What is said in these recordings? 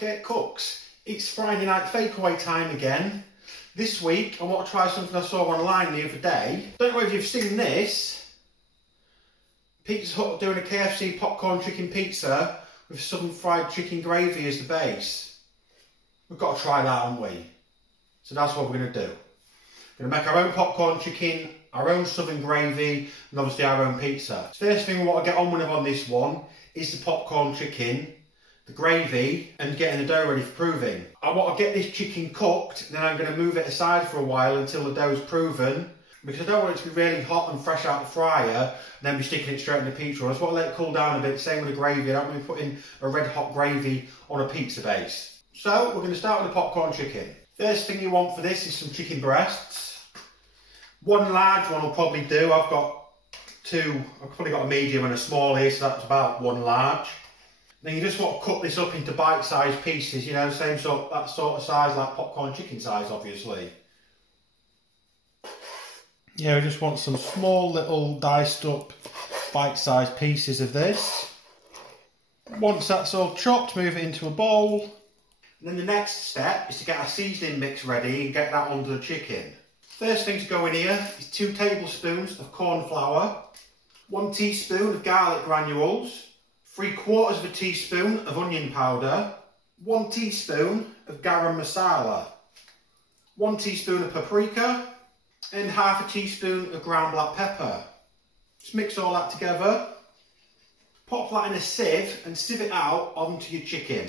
Kirk Kooks. It's Friday night Fakeaway time again. This week I want to try something I saw online the other day. Don't know if you've seen this. Pizza Hut doing a KFC Popcorn Chicken pizza with southern fried chicken gravy as the base. We've got to try that, haven't we? So that's what we're going to do. We're going to make our own popcorn chicken, our own southern gravy, and obviously our own pizza. First thing we want to get on with on this one is the popcorn chicken, the gravy, and getting the dough ready for proving. I want to get this chicken cooked, then I'm going to move it aside for a while until the dough's proven, because I don't want it to be really hot and fresh out the fryer and then be sticking it straight in the pizza. I just want to let it cool down a bit, same with the gravy. I don't want to be putting a red hot gravy on a pizza base. So we're going to start with the popcorn chicken. First thing you want for this is some chicken breasts. One large one will probably do. I've got two, I've probably got a medium and a small here, so that's about one large. Then you just want to cut this up into bite-sized pieces, you know, same sort, that sort of size, like popcorn chicken size, obviously. Yeah, we just want some small little diced up bite-sized pieces of this. Once that's all chopped, move it into a bowl. And then the next step is to get our seasoning mix ready and get that under the chicken. First thing to go in here is 2 tablespoons of corn flour, 1 teaspoon of garlic granules, 3/4 teaspoon of onion powder, 1 teaspoon of garam masala, 1 teaspoon of paprika, and ½ teaspoon of ground black pepper. Just mix all that together, pop that in a sieve and sieve it out onto your chicken.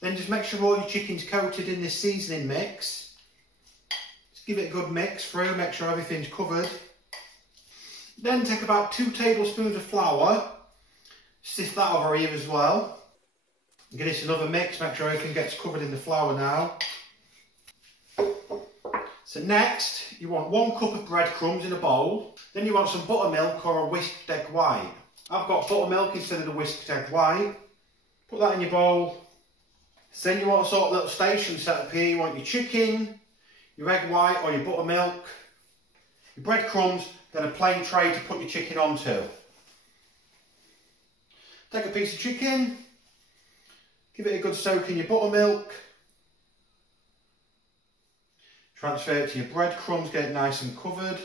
Then just make sure all your chicken's coated in this seasoning mix. Just give it a good mix through, make sure everything's covered. Then take about 2 tablespoons of flour, sift that over here as well. Give this another mix, make sure everything gets covered in the flour now. So next, you want 1 cup of breadcrumbs in a bowl. Then you want some buttermilk or a whisked egg white. I've got buttermilk instead of the whisked egg white. Put that in your bowl. So then you want a sort of little station set up here. You want your chicken, your egg white or your buttermilk, your breadcrumbs, then a plain tray to put your chicken onto. Take a piece of chicken, give it a good soak in your buttermilk, transfer it to your breadcrumbs, get it nice and covered.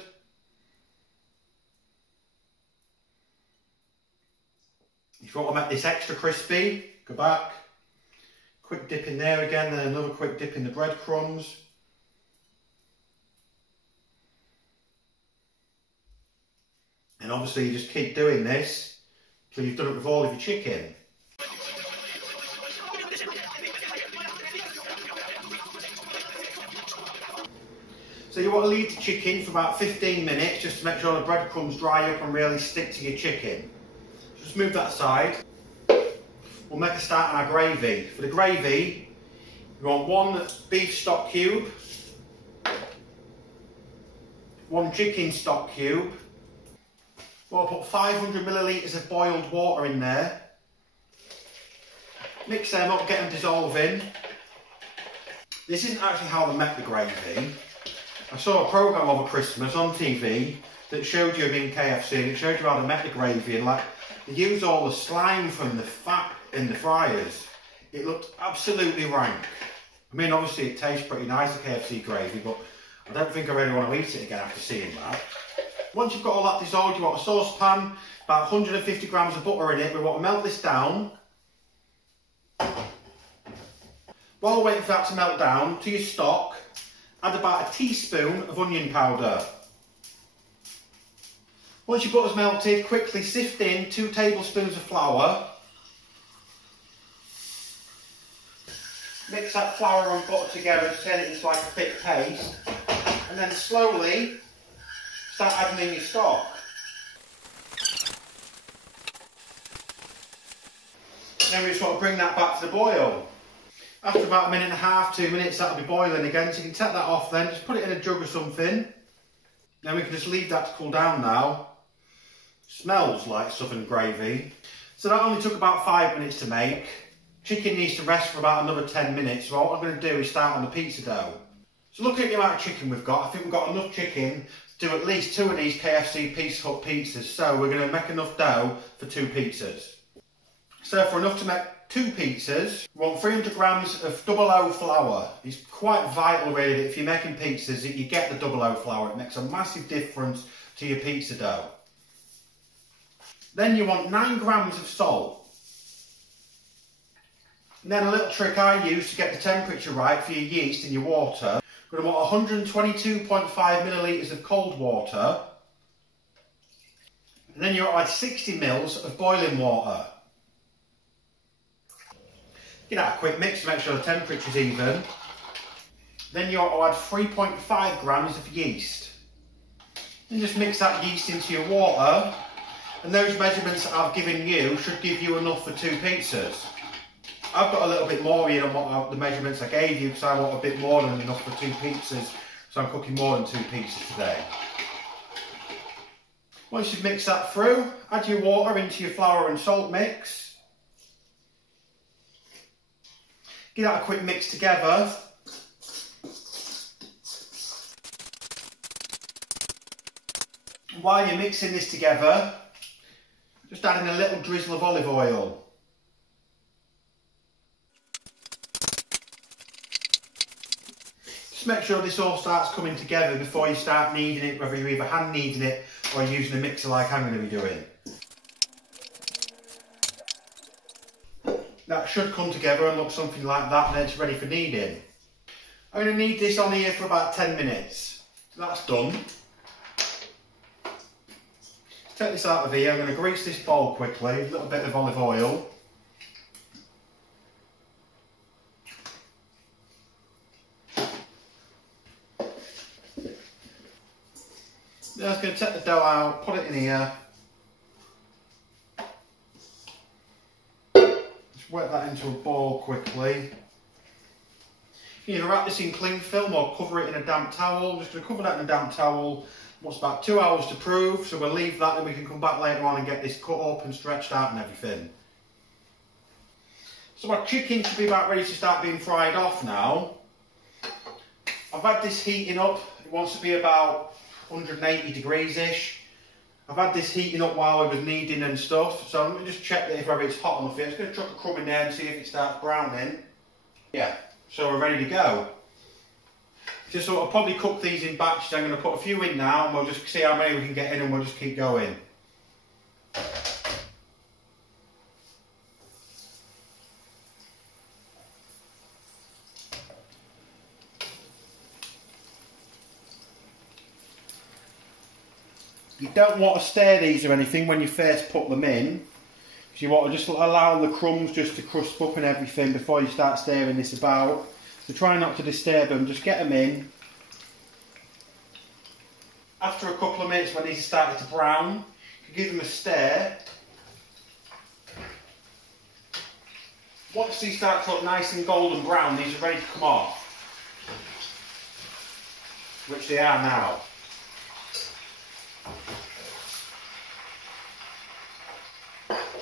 If you want to make this extra crispy, go back, quick dip in there again, then another quick dip in the breadcrumbs. And obviously you just keep doing this until you've done it with all of your chicken. So you want to leave the chicken for about 15 minutes just to make sure the breadcrumbs dry up and really stick to your chicken. Just move that aside. We'll make a start on our gravy. For the gravy, you want 1 beef stock cube, 1 chicken stock cube. We'll put 500 millilitres of boiled water in there. Mix them up, get them dissolving. This isn't actually how they make the gravy. I saw a programme over Christmas on TV that showed you in KFC, and it showed you how to make the gravy, and like they use all the slime from the fat in the fryers. It looked absolutely rank. I mean, obviously it tastes pretty nice, the KFC gravy, but I don't think I really want to eat it again after seeing that. Once you've got all that dissolved, you want a saucepan, about 150 grams of butter in it. We want to melt this down. While we're waiting for that to melt down, to your stock, add about 1 teaspoon of onion powder. Once your butter's melted, quickly sift in 2 tablespoons of flour. Mix that flour and butter together and turn it into like a thick paste. And then slowly start adding in your stock. Then we just want to bring that back to the boil. After about 1.5 minutes, 2 minutes, that'll be boiling again. So you can take that off then, just put it in a jug or something. Then we can just leave that to cool down now. Smells like southern gravy. So that only took about 5 minutes to make. Chicken needs to rest for about another 10 minutes. So what I'm going to do is start on the pizza dough. So looking at the amount of chicken we've got, I think we've got enough chicken to do at least 2 of these KFC Pizza Hut pizzas. So we're going to make enough dough for 2 pizzas. So for enough to make 2 pizzas, you want 300 grams of double O flour. It's quite vital really that if you're making pizzas that you get the double O flour. It makes a massive difference to your pizza dough. Then you want 9 grams of salt. And then a little trick I use to get the temperature right for your yeast in your water. You're going to want 122.5 millilitres of cold water. And then you'll add 60 mils of boiling water. Give that a quick mix to make sure the temperature's even. Then you'll add 3.5 grams of yeast. And just mix that yeast into your water. And those measurements that I've given you should give you enough for 2 pizzas. I've got a little bit more here than the measurements I gave you because I want a bit more than enough for 2 pizzas. So I'm cooking more than 2 pizzas today. Once you've mixed that through, add your water into your flour and salt mix. Give that a quick mix together. While you're mixing this together, just adding a little drizzle of olive oil. Just make sure this all starts coming together before you start kneading it, whether you're either hand kneading it or using a mixer like I'm going to be doing. That should come together and look something like that, and then it's ready for kneading. I'm going to knead this on here for about 10 minutes. So that's done. Take this out of here. I'm going to grease this bowl quickly, a little bit of olive oil. Then I was going to take the dough out, put it in here. Just wet that into a ball quickly. You can either wrap this in cling film or cover it in a damp towel. I'm just going to cover that in a damp towel. What's about 2 hours to prove, so we'll leave that and we can come back later on and get this cut up and stretched out and everything. So my chicken should be about ready to start being fried off now. I've had this heating up. It wants to be about 180 degrees-ish. I've had this heating up while I was kneading and stuff, so I'm going to just check that if it's hot enough here. I'm just going to chuck a crumb in there and see if it starts browning. Yeah, so we're ready to go. Just sort of probably cook these in batches. I'm going to put a few in now and we'll just see how many we can get in and we'll just keep going. You don't want to stir these or anything when you first put them in, because you want to just allow the crumbs just to crust up and everything before you start stirring this about. So try not to disturb them, just get them in. After a couple of minutes when these are starting to brown, you can give them a stir. Once these start to look nice and golden brown, these are ready to come off. Which they are now.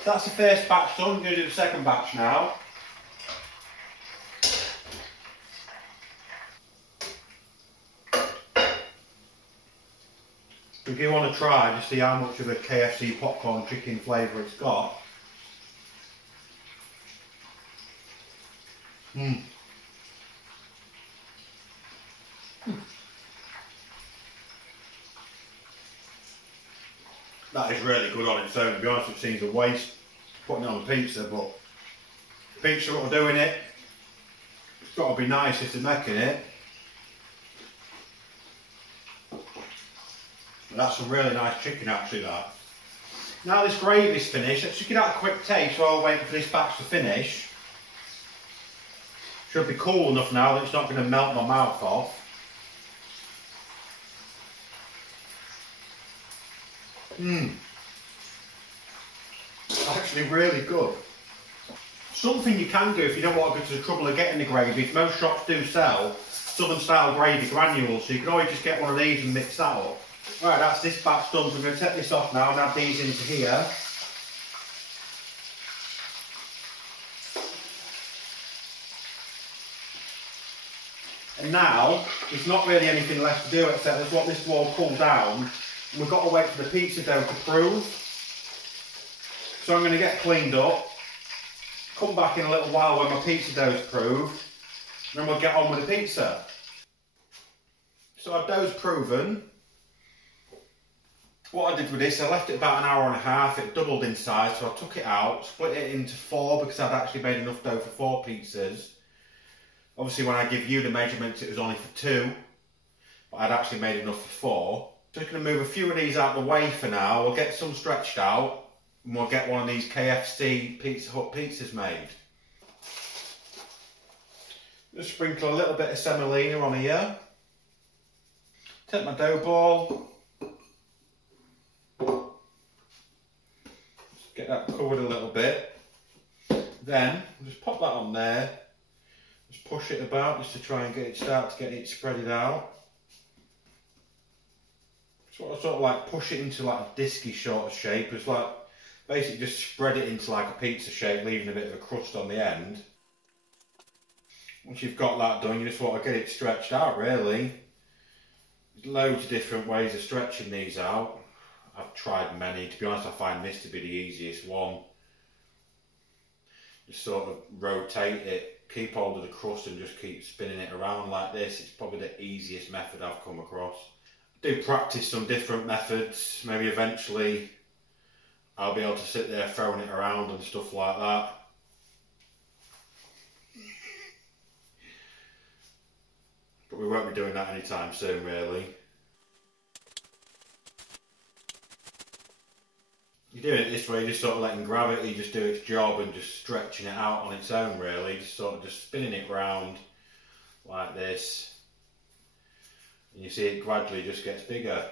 That's the first batch done. I'm going to do the second batch now. If you want to try, just see how much of a KFC popcorn chicken flavour it's got. That is really good on its own. To be honest, it seems a waste putting it on a pizza, but pizza what we're doing it, it's got to be nice if they're making it. That's a really nice chicken actually, that. Now this gravy's finished, let's just get out a quick taste while we're waiting for this batch to finish. Should be cool enough now that it's not going to melt my mouth off. Actually really good. Something you can do if you don't want to go to the trouble of getting the gravy, if most shops do sell southern style gravy granules, so you can always just get one of these and mix that up. Right, that's this batch done, so I'm going to take this off now and add these into here. And now, there's not really anything left to do except let's want this to all cool down. And we've got to wait for the pizza dough to prove. So I'm going to get cleaned up. Come back in a little while when my pizza dough's proved, and then we'll get on with the pizza. So our dough's proven. What I did with this, I left it about an hour and a half. It doubled in size, so I took it out, split it into 4 because I'd actually made enough dough for 4 pizzas. Obviously when I give you the measurements it was only for 2, but I'd actually made enough for 4. Just going to move a few of these out of the way for now. We'll get some stretched out and we'll get one of these KFC Pizza Hut pizzas made. Just sprinkle a little bit of semolina on here. Take my dough ball. Just get that covered a little bit. Then just pop that on there. Just push it about just to try and start to get it spreaded out. Sort of like push it into like a disky sort of shape. It's like basically just spread it into like a pizza shape, leaving a bit of a crust on the end. Once you've got that done, you just want to get it stretched out really. There's loads of different ways of stretching these out. I've tried many. To be honest, I find this to be the easiest one. Just sort of rotate it, keep hold of the crust and just keep spinning it around like this. It's probably the easiest method I've come across. I do practice some different methods. Maybe eventually I'll be able to sit there throwing it around and stuff like that. But we won't be doing that anytime soon really. You're doing it this way, just sort of letting gravity just do its job and just stretching it out on its own really. Just sort of just spinning it round like this. And you see it gradually just gets bigger.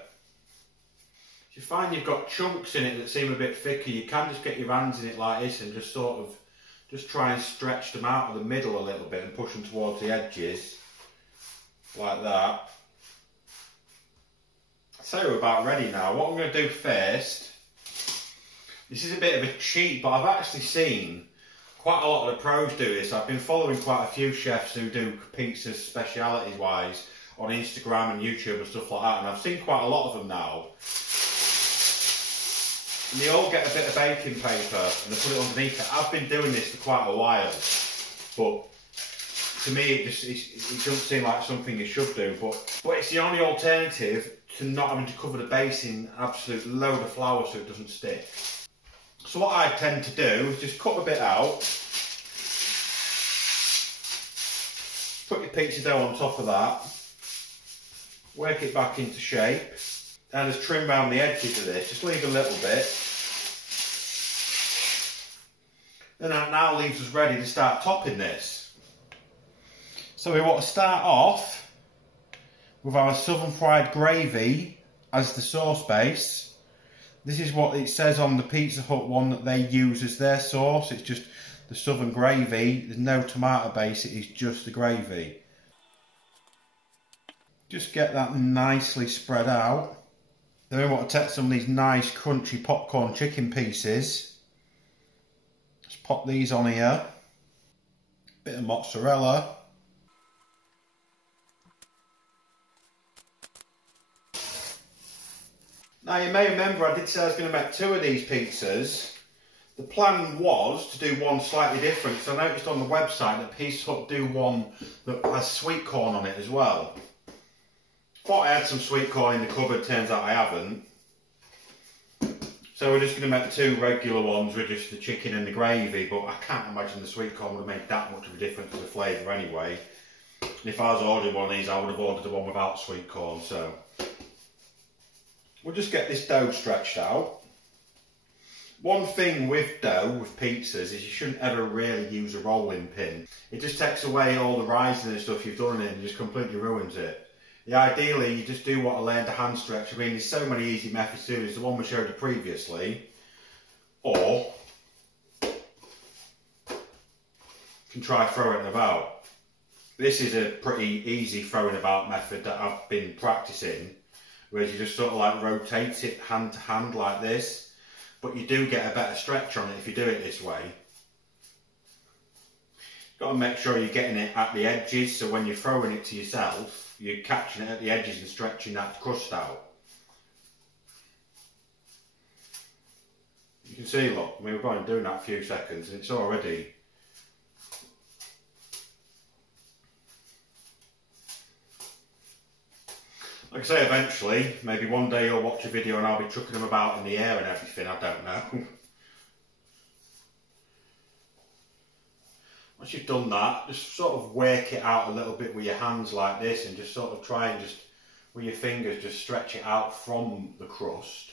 If you find you've got chunks in it that seem a bit thicker, you can just get your hands in it like this and just sort of just try and stretch them out of the middle a little bit and push them towards the edges. Like that. So we're about ready now. What I'm going to do first, this is a bit of a cheat, but I've actually seen quite a lot of the pros do this. I've been following quite a few chefs who do pizzas specialities wise on Instagram and YouTube and stuff like that, and I've seen quite a lot of them now. And they all get a bit of baking paper and they put it underneath it. I've been doing this for quite a while, but to me it doesn't seem like something you should do, but it's the only alternative to not having to cover the base in an absolute load of flour so it doesn't stick. So what I tend to do is just cut a bit out, put your pizza dough on top of that, work it back into shape, and just trim around the edges of this, just leave a little bit. Then that now leaves us ready to start topping this. So we want to start off with our southern fried gravy as the sauce base. This is what it says on the Pizza Hut one that they use as their sauce. It's just the southern gravy. There's no tomato base, it is just the gravy. Just get that nicely spread out. Then we want to take some of these nice crunchy popcorn chicken pieces. Just pop these on here. Bit of mozzarella. Now you may remember I did say I was going to make 2 of these pizzas. The plan was to do one slightly different, so I noticed on the website that Pizza Hut do one that has sweet corn on it as well. Thought I had some sweet corn in the cupboard, turns out I haven't. So we're just going to make 2 regular ones with just the chicken and the gravy, but I can't imagine the sweet corn would have made that much of a difference to the flavour anyway. And if I was ordering one of these, I would have ordered the one without sweet corn, so. We'll just get this dough stretched out. One thing with dough, with pizzas, is you shouldn't ever really use a rolling pin. It just takes away all the rising and stuff you've done in it and just completely ruins it. Ideally, you just do what I learned, a hand stretch. I mean, there's so many easy methods to do. There's the one we showed you previously. Or, you can try throwing it about. This is a pretty easy throwing about method that I've been practicing. Whereas you just sort of like rotate it hand to hand like this. But you do get a better stretch on it if you do it this way. You've got to make sure you're getting it at the edges, so when you're throwing it to yourself, you're catching it at the edges and stretching that crust out. You can see, look, I mean, we've only been doing that a few seconds and it's already Like I say, eventually, maybe one day you'll watch a video and I'll be chucking them about in the air and everything, I don't know. Once you've done that, just sort of work it out a little bit with your hands like this and just sort of try and just, with your fingers, just stretch it out from the crust.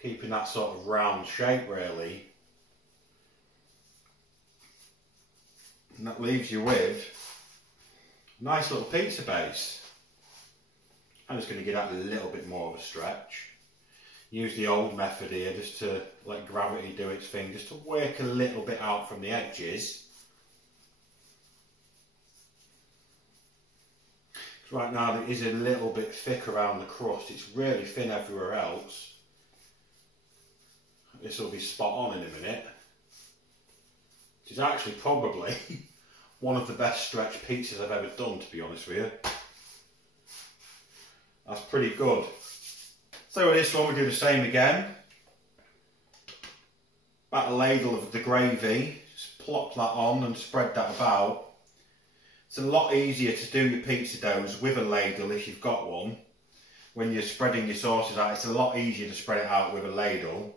Keeping that sort of round shape really. And that leaves you with a nice little pizza base. I'm just going to give that a little bit more of a stretch. Use the old method here just to let gravity do its thing, just to work a little bit out from the edges. Right now it is a little bit thick around the crust, it's really thin everywhere else. This will be spot on in a minute. It's actually probably one of the best stretched pizzas I've ever done, to be honest with you. That's pretty good. So with this one we do the same again. About a ladle of the gravy, just plop that on and spread that about. It's a lot easier to do your pizza doughs with a ladle if you've got one. When you're spreading your sauces out, it's a lot easier to spread it out with a ladle.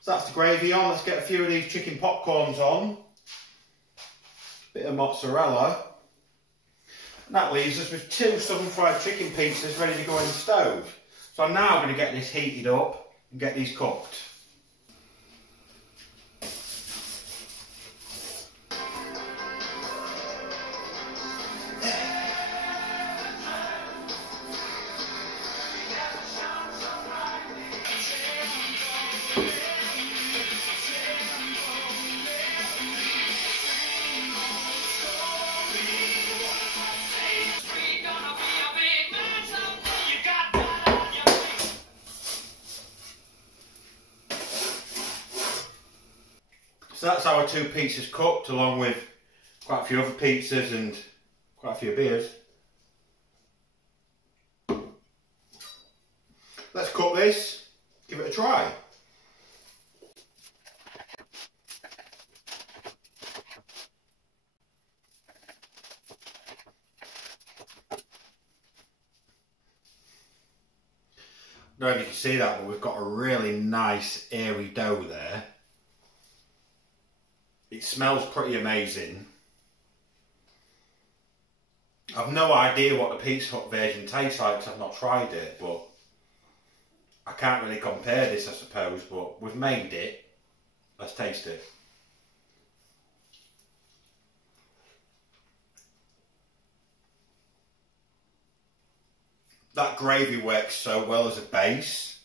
So that's the gravy on. Let's get a few of these chicken popcorns on. Bit of mozzarella. And that leaves us with 2 southern fried chicken pizzas ready to go in the stove. So I'm now going to get this heated up and get these cooked. So that's our 2 pizzas cooked, along with quite a few other pizzas and quite a few beers. Let's cook this, give it a try. I don't know if you can see that, but we've got a really nice airy dough there. It smells pretty amazing. I've no idea what the Pizza Hut version tastes like because I've not tried it, but I can't really compare this, I suppose, but we've made it. Let's taste it. That gravy works so well as a base.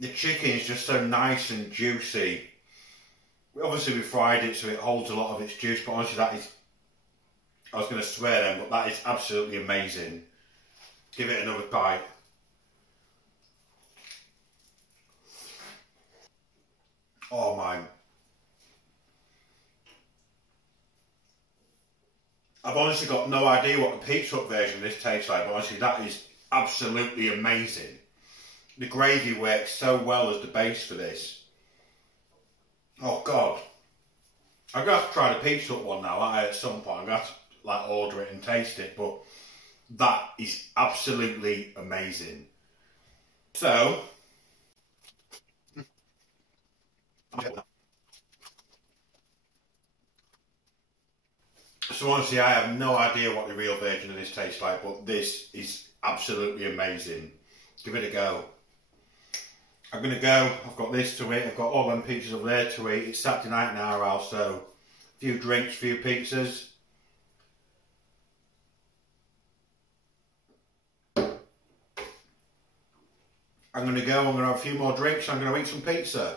The chicken is just so nice and juicy. Obviously we fried it so it holds a lot of its juice, but honestly that is, I was going to swear then, but that is absolutely amazing. Give it another bite. Oh my. I've honestly got no idea what the Pizza Hut version of this tastes like, but honestly that is absolutely amazing. The gravy works so well as the base for this. Oh God, I'm going to have to try the Pizza Hut one now at some point. I'm going to have to like order it and taste it, but that is absolutely amazing. So, honestly I have no idea what the real version of this tastes like, but this is absolutely amazing. Give it a go. I'm going to go, I've got this to eat, I've got all them pizzas over there to eat. It's Saturday night in our house, so a few drinks, a few pizzas. I'm going to go, I'm going to have a few more drinks, I'm going to eat some pizza.